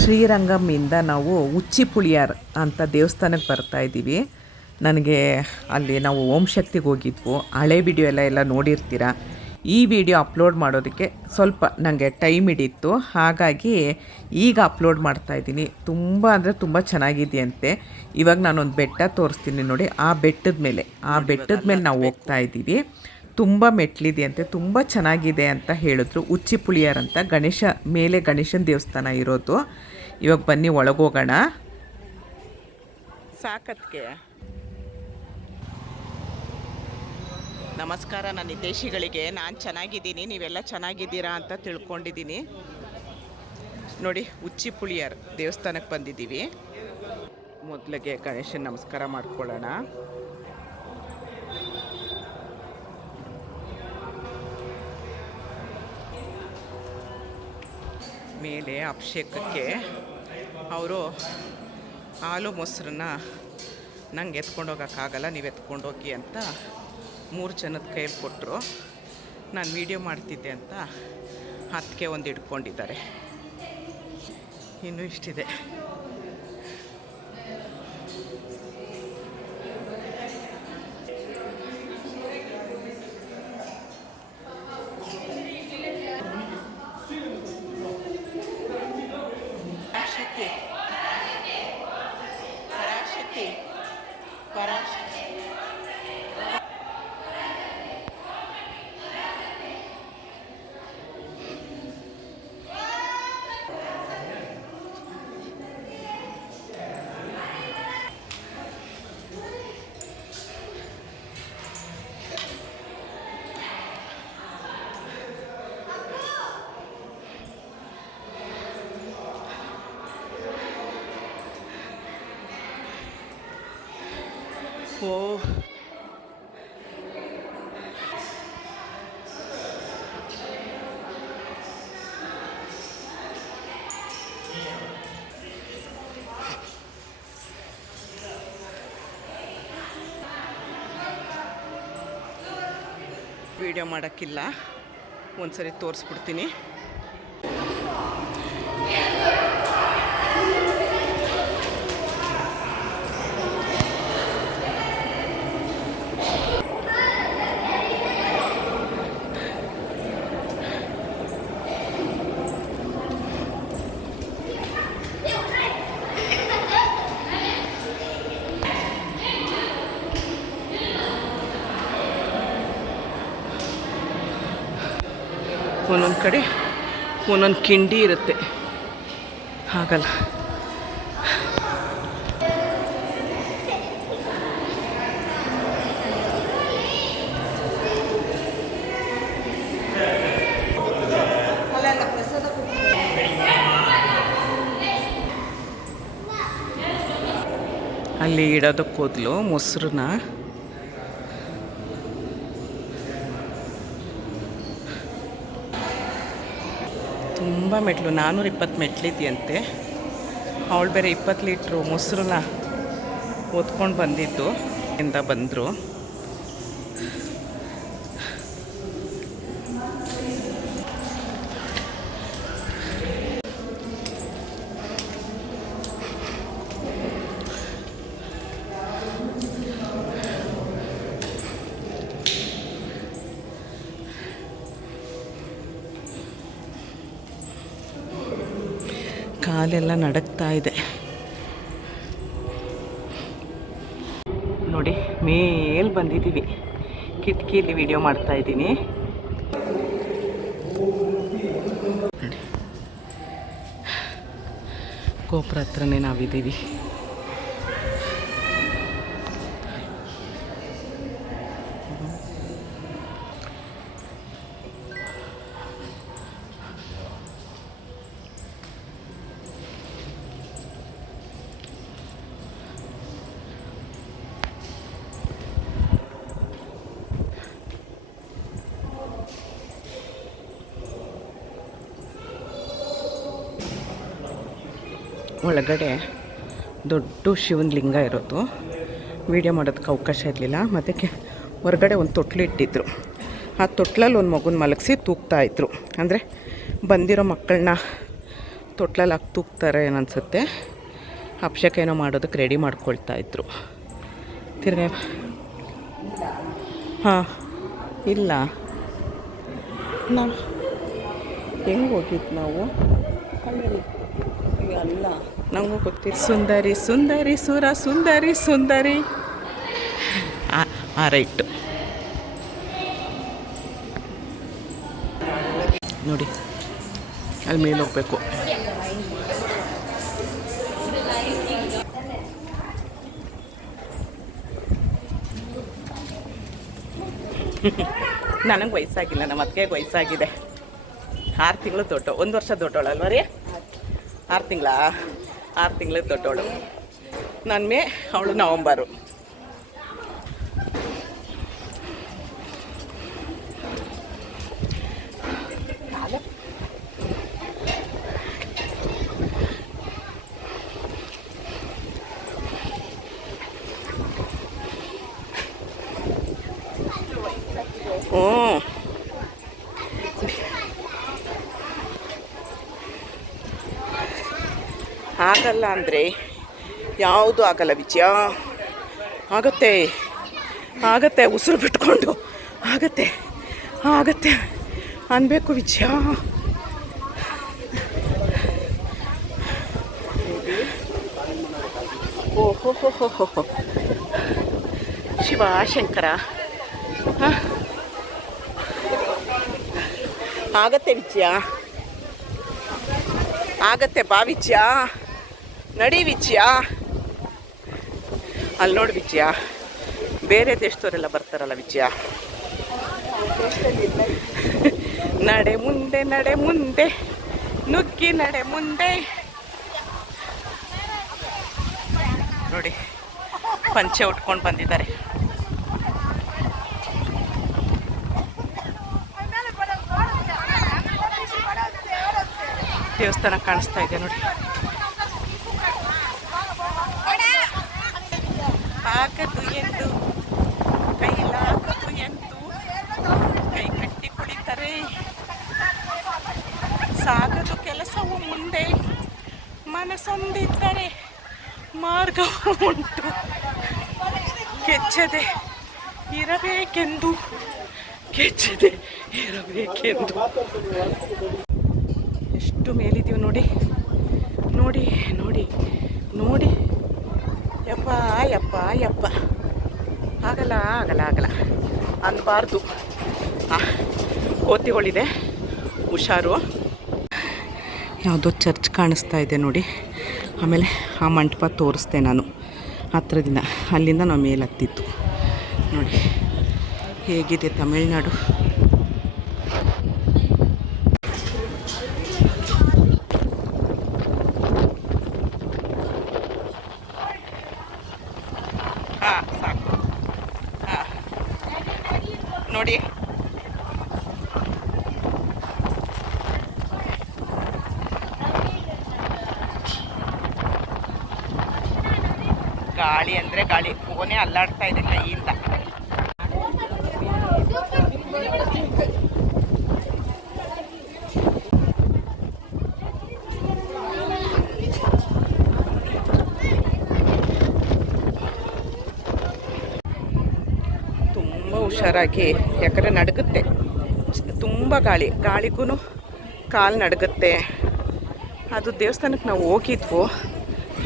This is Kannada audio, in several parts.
ಶ್ರೀರಂಗಮ್ಮಿಂದ ನಾವು ಉಚ್ಚಿಪುಳಿಯಾರ್ ಅಂತ ದೇವಸ್ಥಾನಕ್ಕೆ ಬರ್ತಾಯಿದ್ದೀವಿ. ನನಗೆ ಅಲ್ಲಿ ನಾವು ಓಂ ಶಕ್ತಿಗೆ ಹೋಗಿದ್ವು, ಹಳೆ ವಿಡಿಯೋ ಎಲ್ಲ ನೋಡಿರ್ತೀರ. ಈ ವಿಡಿಯೋ ಅಪ್ಲೋಡ್ ಮಾಡೋದಕ್ಕೆ ಸ್ವಲ್ಪ ನನಗೆ ಟೈಮ್ ಹಿಡಿಯಿತು, ಹಾಗಾಗಿ ಈಗ ಅಪ್ಲೋಡ್ ಮಾಡ್ತಾಯಿದ್ದೀನಿ. ತುಂಬ ಅಂದರೆ ತುಂಬ ಚೆನ್ನಾಗಿದೆಯಂತೆ. ಇವಾಗ ನಾನೊಂದು ಬೆಟ್ಟ ತೋರಿಸ್ತೀನಿ ನೋಡಿ. ಆ ಬೆಟ್ಟದ ಮೇಲೆ ನಾವು ಹೋಗ್ತಾ ಇದ್ದೀವಿ. ತುಂಬ ಮೆಟ್ಲಿದೆಯಂತೆ, ತುಂಬ ಚೆನ್ನಾಗಿದೆ ಅಂತ ಹೇಳಿದ್ರು. ಉಚ್ಚಿಪುಳಿಯಾರ್ ಅಂತ ಗಣೇಶನ ದೇವಸ್ಥಾನ ಇರೋದು. ಇವಾಗ ಬನ್ನಿ ಒಳಗೋಗೋಣ. ಸಾಕತ್ಗೆ ನಮಸ್ಕಾರ. ನನ್ನ ಹಿತೈಷಿಗಳಿಗೆ ನಾನು ಚೆನ್ನಾಗಿದ್ದೀನಿ, ನೀವೆಲ್ಲ ಚೆನ್ನಾಗಿದ್ದೀರಾ ಅಂತ ತಿಳ್ಕೊಂಡಿದ್ದೀನಿ. ನೋಡಿ, ಉಚ್ಚಿಪುಳಿಯಾರ್ ದೇವಸ್ಥಾನಕ್ಕೆ ಬಂದಿದ್ದೀವಿ. ಮೊದಲಿಗೆ ಗಣೇಶನ ನಮಸ್ಕಾರ ಮಾಡ್ಕೊಳ್ಳೋಣ. ಮೇಲೆ ಅಭಿಷೇಕಕ್ಕೆ ಅವರು ಹಾಲು ಮೊಸರನ್ನ ನಂಗೆ ಎತ್ಕೊಂಡೋಗೋಕ್ಕಾಗಲ್ಲ, ನೀವು ಎತ್ಕೊಂಡೋಗಿ ಅಂತ 3 ಜನದ ಕೈಯಲ್ಲಿ ಕೊಟ್ಟರು. ನಾನು ವೀಡಿಯೋ ಮಾಡ್ತಿದ್ದೆ ಅಂತ ಅದಕ್ಕೆ ಒಂದು ಇಟ್ಕೊಂಡಿದ್ದಾರೆ. ಇನ್ನೂ ಇಷ್ಟಿದೆ. ಪರಾಶಕ್ತಿ ಓ ವಿಡಿಯೋ ಮಾಡೋಕ್ಕಿಲ್ಲ, ಒಂದ್ಸರಿ ತೋರಿಸ್ಬಿಡ್ತೀನಿ. ಒಂದೊಂದು ಕಡೆ ಒಂದೊಂದು ಕಿಂಡಿ ಇರುತ್ತೆ, ಹಾಗಲ್ಲ. ಅಲ್ಲಿ ಇಡೋದಕ್ಕೆ ಹೋದ್ಲು ಮೊಸರನ್ನ. ತುಂಬ ಮೆಟ್ಲು, 420 ಮೆಟ್ಲಿದೆಯಂತೆ. ಅವಳು ಬೇರೆ 20 ಲೀಟ್ರು ಮೊಸರನ್ನ ಓದ್ಕೊಂಡು ಬಂದಿದ್ದು ಇಂದ ಬಂದರು. ಕಾಲೆಲ್ಲ ನಡಕ್ತಾ ಇದೆ ನೋಡಿ. ಮೇಲೆ ಬಂದಿದ್ದೀವಿ, ಕಿಟಕಿಯಲ್ಲಿ ವಿಡಿಯೋ ಮಾಡ್ತಾ ಇದ್ದೀನಿ. ಗೋಪುರ ಹತ್ರನೇ ನಾವಿದ್ದೀವಿ. ಒಳಗಡೆ ದೊಡ್ಡ ಶಿವನ ಲಿಂಗ ಇರೋದು. ವೀಡಿಯೋ ಮಾಡೋದಕ್ಕೆ ಅವಕಾಶ ಇರಲಿಲ್ಲ. ಮತ್ತು ಹೊರಗಡೆ ಒಂದು ತೊಟ್ಲು ಇಟ್ಟಿದ್ರು. ಆ ತೊಟ್ಲಲ್ಲಿ ಒಂದು ಮಗುನ ಮಲಗಿಸಿ ತೂಗ್ತಾಯಿದ್ರು. ಅಂದರೆ ಬಂದಿರೋ ಮಕ್ಕಳನ್ನ ತೊಟ್ಲಲ್ಲಿ ಹಾಕಿ ತೂಗ್ತಾರೆ ಏನನ್ಸುತ್ತೆ. ಅಭಿಷೇಕ ಏನೋ ಮಾಡೋದಕ್ಕೆ ರೆಡಿ ಮಾಡ್ಕೊಳ್ತಾಯಿದ್ರು. ತಿರ್ಗ ಹಾಂ ಇಲ್ಲ ನಾವು ಹೆಂಗೆ ಹೋಗಿದ್ದು ನಾವು ಅಲ್ಲ ನಮಗೂ ಗೊತ್ತಿಲ್ಲ. ಸುಂದರಿ ಸುಂದರಿ ಸುರ ಸುಂದರಿ ಸುಂದರಿ ರೈಟು ನೋಡಿ ಅಲ್ಲಿ ಮೇಲೆ ಹೋಗ್ಬೇಕು. ನನಗೆ ವಯಸ್ಸಾಗಿಲ್ಲ, ನಮ್ಮ ಅತ್ತಿಗೆಗೆ ವಯಸ್ಸಾಗಿದೆ. 6 ತಿಂಗಳು ದೊಡ್ಡ, 1 ವರ್ಷ ದೊಡ್ಡವಳಲ್ವ ರೀ? 6 ತಿಂಗಳು ದೊಡ್ಡವಳು. ನನ್ನ ಮೇ, ಅವಳು ನವಂಬರು. ಆಗಲ್ಲ ಅಂದರೆ ಯಾವುದು ಆಗಲ್ಲ ವಿಜಯ. ಆಗತ್ತೆ ಉಸಿರು ಬಿಟ್ಕೊಂಡು ಆಗತ್ತೆ ಅನ್ಬೇಕು ವಿಜಯ. ಓಹೋ ಶಿವ ಶಂಕರ. ಆಗತ್ತೆ ವಿಜಯ, ಆಗತ್ತೆ ಬಾ ವಿಜಯ, ನಡಿ ವಿಜಯ. ಅಲ್ಲಿ ನೋಡಿ ವಿಜಯ, ಬೇರೆ ದೇಶದವರೆಲ್ಲ ಬರ್ತಾರಲ್ಲ ವಿಜಯ. ನಡೆ ಮುಂದೆ ನುಗ್ಗಿ ನಡೆ ಮುಂದೆ. ನೋಡಿ ಪಂಚೆ ಉಟ್ಕೊಂಡು ಬಂದಿದ್ದಾರೆ. ದೇವಸ್ಥಾನ ಕಾಣಿಸ್ತಾ ಇದೆ ನೋಡಿ. ಹಾಕದು ಎಂದು ಕೈಲಾಗದು ಎಂದು ಕೈ ಕಟ್ಟಿ ಕುಳಿತರೆ ಸಾಗದು ಕೆಲಸವು ಮುಂದೆ. ಮನಸೊಂದಿದ್ದರೆ ಮಾರ್ಗ ಉಂಟು. ಕೆಚ್ಚದೆ ಇರಬೇಕೆಂದು ಎಷ್ಟು ಮೇಲಿದ್ದೀವಿ ನೋಡಿ. ಯಪ್ಪ ಆಗಲ್ಲ ಅನ್ಬಾರ್ದು. ಕೋತಿಗಳಿದೆ, ಹುಷಾರು. ಯಾವುದೋ ಚರ್ಚ್ ಕಾಣಿಸ್ತಾ ಇದೆ ನೋಡಿ. ಆಮೇಲೆ ಆ ಮಂಟಪ ತೋರಿಸ್ದೆ ನಾನು ಹತ್ರದಿಂದ. ಅಲ್ಲಿಂದ ನಾವು ಮೇಲೆ ಹತ್ತಿತ್ತು ನೋಡಿ. ಹೇಗಿದೆ ತಮಿಳ್ನಾಡು. ಸಾಕು ನೋಡಿ. ಗಾಳಿ ಅಂದರೆ ಗಾಳಿ, ಫೋನೇ ಅಲ್ಲಾಡ್ತಾ ಇದೆ ಕೈಯಿಂದ. ತುಂಬ ಹುಷಾರಾಗಿ, ಯಾಕಂದರೆ ನಡುಗುತ್ತೆ, ತುಂಬ ಗಾಳಿಗೂ ಕಾಲು ನಡುಗುತ್ತೆ. ಅದು ದೇವಸ್ಥಾನಕ್ಕೆ ನಾವು ಹೋಗಿದ್ವು,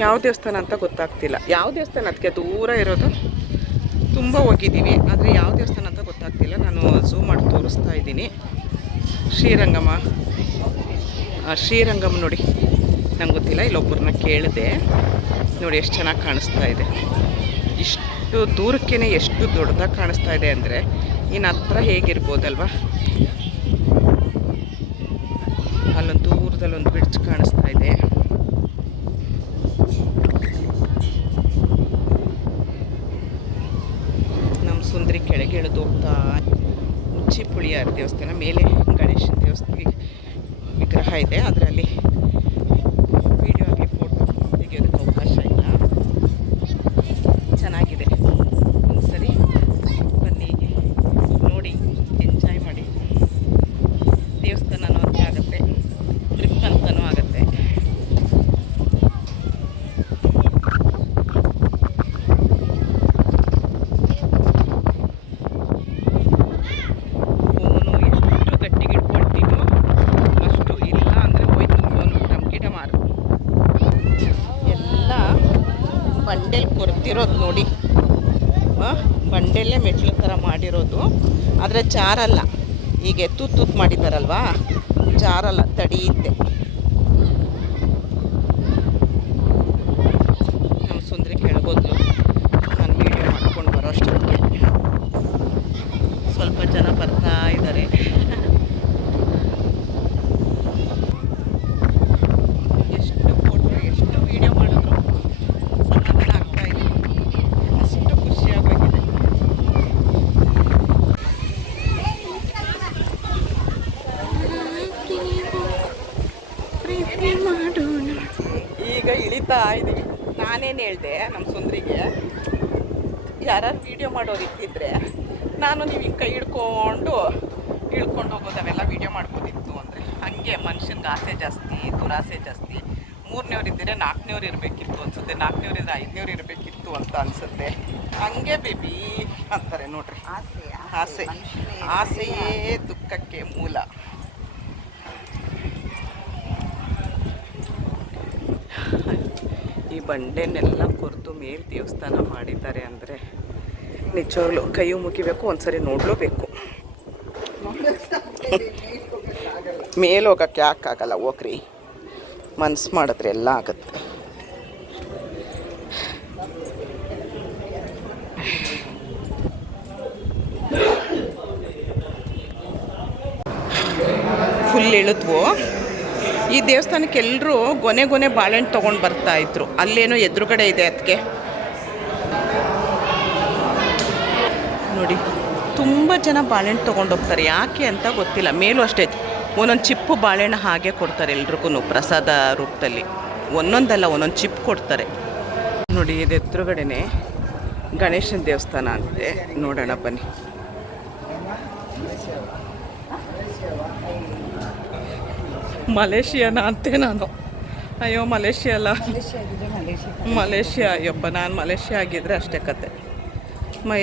ಯಾವ ದೇವಸ್ಥಾನ ಅಂತ ಗೊತ್ತಾಗ್ತಿಲ್ಲ. ಯಾವ ದೇವಸ್ಥಾನ ಅದಕ್ಕೆ ದೂರ ಇರೋದು, ತುಂಬ ಹೋಗಿದ್ದೀವಿ, ಆದರೆ ಯಾವ ದೇವಸ್ಥಾನ ಅಂತ ಗೊತ್ತಾಗ್ತಿಲ್ಲ. ನಾನು ಝೂಮ್ ಮಾಡಿ ತೋರಿಸ್ತಾ ಇದ್ದೀನಿ. ಶ್ರೀರಂಗಮ್ ನೋಡಿ, ನಂಗೆ ಗೊತ್ತಿಲ್ಲ, ಇಲ್ಲೊಬ್ಬರನ್ನ ಕೇಳಿದೆ ನೋಡಿ. ಎಷ್ಟು ಚೆನ್ನಾಗಿ ಕಾಣಿಸ್ತಾ ಇದೆ. ಇಷ್ಟು ದೂರಕ್ಕೇ ಎಷ್ಟು ದೊಡ್ಡದಾಗಿ ಕಾಣಿಸ್ತಾ ಇದೆ ಅಂದರೆ ಇನ್ನು ಹತ್ರ ಹೇಗಿರ್ಬೋದಲ್ವ. ಅಲ್ಲೊಂದು ದೂರದಲ್ಲೊಂದು ಬ್ರಿಡ್ಜ್ ಕಾಣಿಸ್ತಾ ಇದೆ. ನಮ್ಮ ಸುಂದರಿ ಕೆಳಗೆ ಇಳಿದು ಹೋಗ್ತಾ. ಉಚ್ಚಿಪುಳಿಯಾರ ದೇವಸ್ಥಾನ ಮೇಲೆ ಗಣೇಶನ ದೇವಸ್ಥಾನ ವಿಗ್ರಹ ಇದೆ. ಅದರಲ್ಲಿ ವಿಡಿಯೋ ಆಗಿ ಫೋಟೋ ತೆಗೆಯೋದಕ್ಕೆ ಅವಕಾಶ ಇಲ್ಲ. ಚೆನ್ನಾಗಿದೆ, ಒಂದ್ಸರಿ ಬನ್ನಿ ನೋಡಿ, ಎಂಜಾಯ್ ಮಾಡಿ. ದೇವಸ್ಥಾನನೂ ಅಂತ ಆಗುತ್ತೆ, ಟ್ರಿಪ್ ಅಂತಲೂ ಆಗುತ್ತೆ. ಕೊರ್ತಿರೋದು ನೋಡಿ. ಬಂಡೆಲ್ಲೇ ಮೆಟ್ಲು ಥರ ಮಾಡಿರೋದು, ಆದರೆ ಜಾರಲ್ಲ. ಈಗ ತೂತ್ ಮಾಡಿದ್ದಾರಲ್ವಾ, ಜಾರಲ್ಲ, ತಡೆಯುತ್ತೆ. ನಮ್ಮ ಸುಂದರಿ ಕೆಳಗೋದ್ಲು ನಾನು ವೀಡಿಯೋ ಮಾಡ್ಕೊಂಡು ಬರೋಷ್ಟಕ್ಕೆ. ಸ್ವಲ್ಪ ಜನ ಬರ್ತಾ ಇದ್ದಾರೆ. ಎಷ್ಟು ಫೋಟೋ ಎಷ್ಟು ವೀಡಿಯೋ ಮಾಡಿದ್ರು ಸಮಾಧಾನ ಆಗ್ತಾ ಇಲ್ಲ, ಅಷ್ಟು ಖುಷಿಯಾಗೋಗಿದೆ. ಈಗ ಇಳಿತಾ ಇದ್ದೀವಿ. ನಾನೇನು ಹೇಳಿದೆ ನಮ್ಮ ಸುಂದರಿಗೆ, ಯಾರು ವೀಡಿಯೋ ಮಾಡೋರು ಇದ್ದಿದ್ರೆ ನಾನು ನೀವು ಹಿಂಗೆ ಕೈ ಹಿಡ್ಕೊಂಡು ಇಳ್ಕೊಂಡು ಹೋಗೋದು ಅವೆಲ್ಲ ವೀಡಿಯೋ ಮಾಡ್ಬೋದಿತ್ತು ಅಂದರೆ. ಹಾಗೆ ಮನುಷ್ಯನಿಗೆ ಆಸೆ ಜಾಸ್ತಿ, ದುರಾಸೆ ಜಾಸ್ತಿ. 3ನೇವ್ರು ಇದ್ದರೆ 4ನೇವ್ರು ಇರಬೇಕಿತ್ತು ಅನಿಸುತ್ತೆ, 4ನೇವ್ರು ಇದ್ದರೆ 5ನೇವ್ರು ಇರಬೇಕಿತ್ತು ಅಂತ ಅನಿಸುತ್ತೆ. ಹಂಗೆ ಬೇಬಿ ಅಂತಾರೆ ನೋಡ್ರಿ. ಆಸೆ ಆಸೆಯೇ ದುಃಖಕ್ಕೆ ಮೂಲ. ಈ ಬಂಡೆನೆಲ್ಲ ಕೊರೆದು ಮೇಲೆ ದೇವಸ್ಥಾನ ಮಾಡಿದ್ದಾರೆ ಅಂದರೆ ನಿಜವಾಗ್ಲೂ ಕೈ ಮುಗಿಬೇಕು, ಒಂದ್ಸರಿ ನೋಡಲೇಬೇಕು. ಮೇಲೆ ಹೋಗೋಕ್ಕೆ ಯಾಕಾಗಲ್ಲ, ಹೋಗ್ರಿ, ಮನ್ಸು ಮಾಡಿದ್ರೆ ಎಲ್ಲ ಆಗುತ್ತೆ. ಫುಲ್ ಇಳಿದ್ವು. ಈ ದೇವಸ್ಥಾನಕ್ಕೆ ಎಲ್ಲರೂ ಗೊನೆ ಬಾಳೆಹಣ್ಣು ತೊಗೊಂಡು ಬರ್ತಾಯಿದ್ರು. ಅಲ್ಲೇನೋ ಎದುರುಗಡೆ ಇದೆ ಅದಕ್ಕೆ ನೋಡಿ, ತುಂಬ ಜನ ಬಾಳೆಹಣ್ಣು ತೊಗೊಂಡೋಗ್ತಾರೆ. ಯಾಕೆ ಅಂತ ಗೊತ್ತಿಲ್ಲ. ಮೇಲೂ ಅಷ್ಟೇ, ಒಂದೊಂದು ಚಿಪ್ಪು ಬಾಳೆಹಣ್ಣು ಹಾಗೆ ಕೊಡ್ತಾರೆ ಎಲ್ರಿಗೂ ಪ್ರಸಾದ ರೂಪದಲ್ಲಿ. ಒಂದೊಂದಲ್ಲ, ಒಂದೊಂದು ಚಿಪ್ ಕೊಡ್ತಾರೆ ನೋಡಿ. ಇದು ಎದುರುಗಡೆನೆ ಗಣೇಶನ ದೇವಸ್ಥಾನ ಅಂತೆ. ನೋಡೋಣ ಬನ್ನಿ. ಮಲೇಷಿಯಾನ ಅಂತೆ ನಾನು. ಅಯ್ಯೋ ಮಲೇಷಿಯಾ ಅಲ್ಲ, ಮಲೇಷಿಯಾ. ಅಯ್ಯಪ್ಪ, ನಾನು ಮಲೇಷಿಯಾ ಆಗಿದ್ದರೆ ಅಷ್ಟೇ ಕತೆ.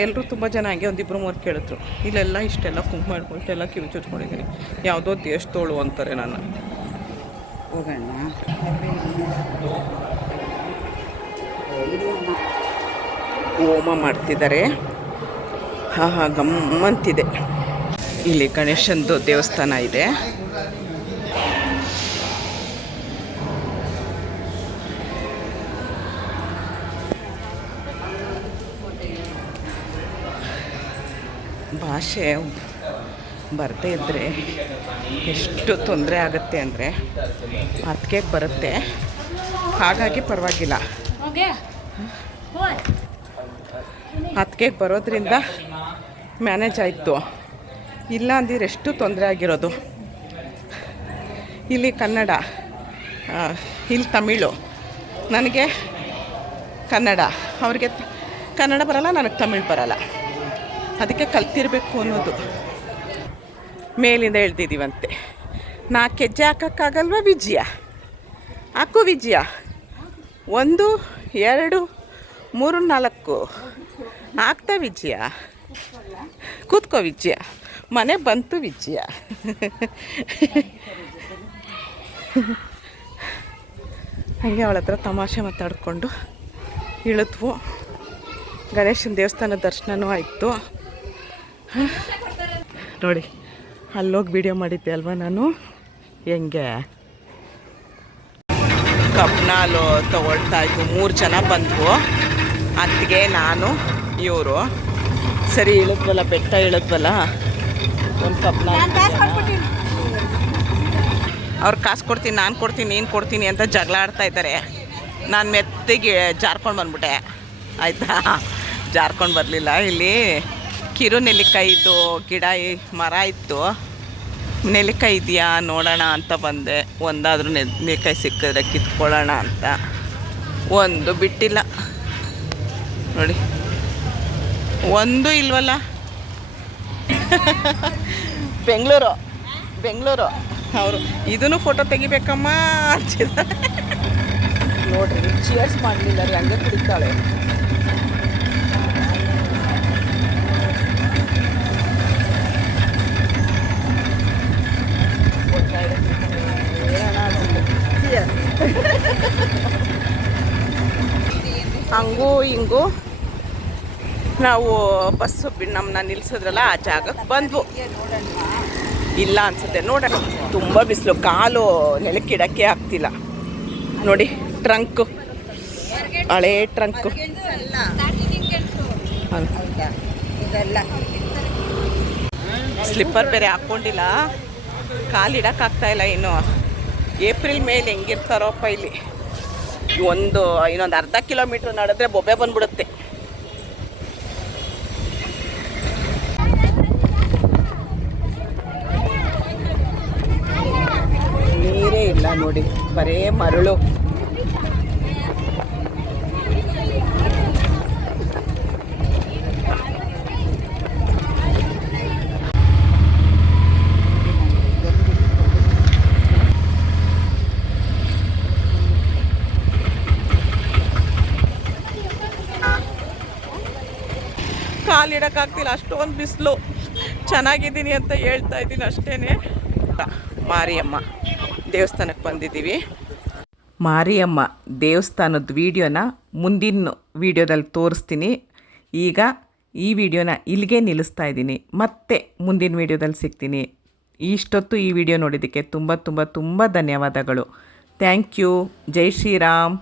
ಎಲ್ಲರೂ ತುಂಬ ಜನ ಹಂಗೆ 1-2-3 ಕೇಳಿದ್ರು. ಇಲ್ಲೆಲ್ಲ ಇಷ್ಟೆಲ್ಲ ಕುಂಕುಮ ಮಾಡ್ಕೊಂಡು ಇಷ್ಟೆಲ್ಲ ಕಿವಿ ಚುಚ್ಕೊಂಡಿದ್ದೀನಿ. ಯಾವುದೋ ದೇಶದೋಳು ಅಂತಾರೆ. ನಾನು ಹೋಗೋಣ. ಹೋಮ ಮಾಡ್ತಿದ್ದಾರೆ. ಗಮ್ಮಂತಿದೆ. ಇಲ್ಲಿ ಗಣೇಶಂದು ದೇವಸ್ಥಾನ ಇದೆ. ಭಾಷೆ ಬರದೇ ಇದ್ದರೆ ಎಷ್ಟು ತೊಂದರೆ ಆಗುತ್ತೆ ಅಂದರೆ, ಅದಕ್ಕೆ ಬರುತ್ತೆ. ಹಾಗಾಗಿ ಪರವಾಗಿಲ್ಲ, ಅದಕ್ಕೆ ಬರೋದ್ರಿಂದ ಮ್ಯಾನೇಜ್ ಆಯಿತು. ಇಲ್ಲ ಅಂದಿದ್ರೆ ಎಷ್ಟು ತೊಂದರೆ ಆಗಿರೋದು. ಇಲ್ಲಿ ಕನ್ನಡ, ಇಲ್ಲಿ ತಮಿಳು, ನನಗೆ ಕನ್ನಡ, ಅವ್ರಿಗೆ ಕನ್ನಡ ಬರಲ್ಲ, ನನಗೆ ತಮಿಳು ಬರಲ್ಲ. ಅದಕ್ಕೆ ಕಲ್ತಿರಬೇಕು ಅನ್ನೋದು. ಮೇಲಿಂದ ಹೇಳ್ತಿದ್ದೀವಂತೆ. 4 ಹೆಜ್ಜೆ ಹಾಕೋಕ್ಕಾಗಲ್ವ ವಿಜಯ? ಹಾಕು ವಿಜಯ. 1 2 3 4 ಆಗ್ತಾ ವಿಜಯ. ಕೂತ್ಕೋ ವಿಜಯ, ಮನೆ ಬಂತು ವಿಜಯ. ಹಾಗೆ ಅವಳ ಹತ್ರ ತಮಾಷೆ ಮಾತಾಡಿಕೊಂಡು ಇಳಿದ್ವು. ಗಣೇಶನ ದೇವಸ್ಥಾನ ದರ್ಶನವೂ ಆಯಿತು ನೋಡಿ. ಅಲ್ಲೋಗಿ ವಿಡಿಯೋ ಮಾಡಿದ್ದೆ ಅಲ್ವಾ ನಾನು. ಹೆಂಗೆ ಕಬ್ನಾಲು ತೊಗೊಳ್ತಾ ಇದ್ವು. 3 ಜನ ಬಂದ್ವು. ಅತ್ತಿಗೆ, ನಾನು, ಇವರು. ಸರಿ ಇಳಿದ್ವಲ್ಲ, ಬೆಟ್ಟ ಇಳಿದ್ವಲ್ಲ, ಒಂದು ಕಬ್ನಾಲ್. ಅವ್ರು ಕಾಸು ಕೊಡ್ತೀನಿ, ನಾನು ಕೊಡ್ತೀನಿ, ನೀನು ಕೊಡ್ತೀನಿ ಅಂತ ಜಗಳ ಆಡ್ತಾ ಇದ್ದಾರೆ. ನಾನು ಮೆತ್ತಿಗೆ ಜಾರ್ಕೊಂಡು ಬಂದ್ಬಿಟ್ಟೆ. ಆಯಿತಾ, ಜಾರ್ಕೊಂಡು ಬರಲಿಲ್ಲ. ಇಲ್ಲಿ ಕಿರು ನೆಲ್ಲಿಕಾಯಿದು ಗಿಡ, ಮರ ಇತ್ತು. ನೆಲ್ಲಿಕಾಯಿ ಇದೆಯಾ ನೋಡೋಣ ಅಂತ ಬಂದೆ. ಒಂದಾದರೂ ನೆಲ್ಲಿಕಾಯಿ ಸಿಕ್ಕಿದ್ರೆ ಕಿತ್ಕೊಳ್ಳೋಣ ಅಂತ. ಒಂದು ಬಿಟ್ಟಿಲ್ಲ ನೋಡಿ, ಒಂದು ಇಲ್ವಲ್ಲ. ಬೆಂಗಳೂರು ಅವರು. ಇದನ್ನು ಫೋಟೋ ತೆಗಿಬೇಕಮ್ಮ ಅಂತಿದ್ದಾರೆ ನೋಡ್ರಿ. ಚಿಯರ್ಸ್ ಮಾಡಲಿಲ್ಲ ರೀ, ಹಂಗೆ ಕುಡಿತಾಳೆ. ಹಂಗೂ ಹಿಂಗೂ ನಾವು ಬಸ್ಸು ನಮ್ಮನ್ನ ನಿಲ್ಸಿದ್ರಲ್ಲ ಆ ಜಾಗಕ್ಕೆ ಬಂದ್ವು. ಇಲ್ಲ ಅನ್ಸುತ್ತೆ ನೋಡೋಣ. ತುಂಬ ಬಿಸಿಲು, ಕಾಲು ನೆಲಕ್ಕಿಡಕ್ಕೆ ಆಗ್ತಿಲ್ಲ ನೋಡಿ. ಟ್ರಂಕು, ಹಳೇ ಟ್ರಂಕು. ಸ್ಲಿಪ್ಪರ್ ಬೇರೆ ಹಾಕ್ಕೊಂಡಿಲ್ಲ, ಕಾಲಿಡಕ್ಕಾಗ್ತಾಯಿಲ್ಲ ಇನ್ನು. ಏಪ್ರಿಲ್ ಮೇಲೆ ಹೆಂಗಿರ್ತಾರೋಪ್ಪ ಇಲ್ಲಿ. ಇನ್ನೊಂದು ಅರ್ಧ ಕಿಲೋಮೀಟ್ರ್ ನಡೆದ್ರೆ ಬೊಬ್ಬೆ ಬಂದ್ಬಿಡುತ್ತೆ. ನೀರೇ ಇಲ್ಲ ನೋಡಿ, ಬರೇ ಮರಳು. ಕಾಲಿಡಕ್ಕಾಗ್ತಿಲ್ಲ, ಅಷ್ಟೊಂದು ಬಿಸಿಲು. ಚೆನ್ನಾಗಿದ್ದೀನಿ ಅಂತ ಹೇಳ್ತಾ ಇದ್ದೀನಿ ಅಷ್ಟೇ. ಮಾರಿಯಮ್ಮ ದೇವಸ್ಥಾನಕ್ಕೆ ಬಂದಿದ್ದೀವಿ. ಮಾರಿಯಮ್ಮ ದೇವಸ್ಥಾನದ ವೀಡಿಯೋನ ಮುಂದಿನ ವೀಡಿಯೋದಲ್ಲಿ ತೋರಿಸ್ತೀನಿ. ಈಗ ಈ ವಿಡಿಯೋನ ಇಲ್ಲಿಗೆ ನಿಲ್ಲಿಸ್ತಾ ಇದ್ದೀನಿ. ಮತ್ತೆ ಮುಂದಿನ ವೀಡಿಯೋದಲ್ಲಿ ಸಿಗ್ತೀನಿ. ಇಷ್ಟೊತ್ತು ಈ ವಿಡಿಯೋ ನೋಡಿದ್ದಕ್ಕೆ ತುಂಬ ತುಂಬ ತುಂಬ ಧನ್ಯವಾದಗಳು. Thank you. ಜೈ ಶ್ರೀರಾಮ್.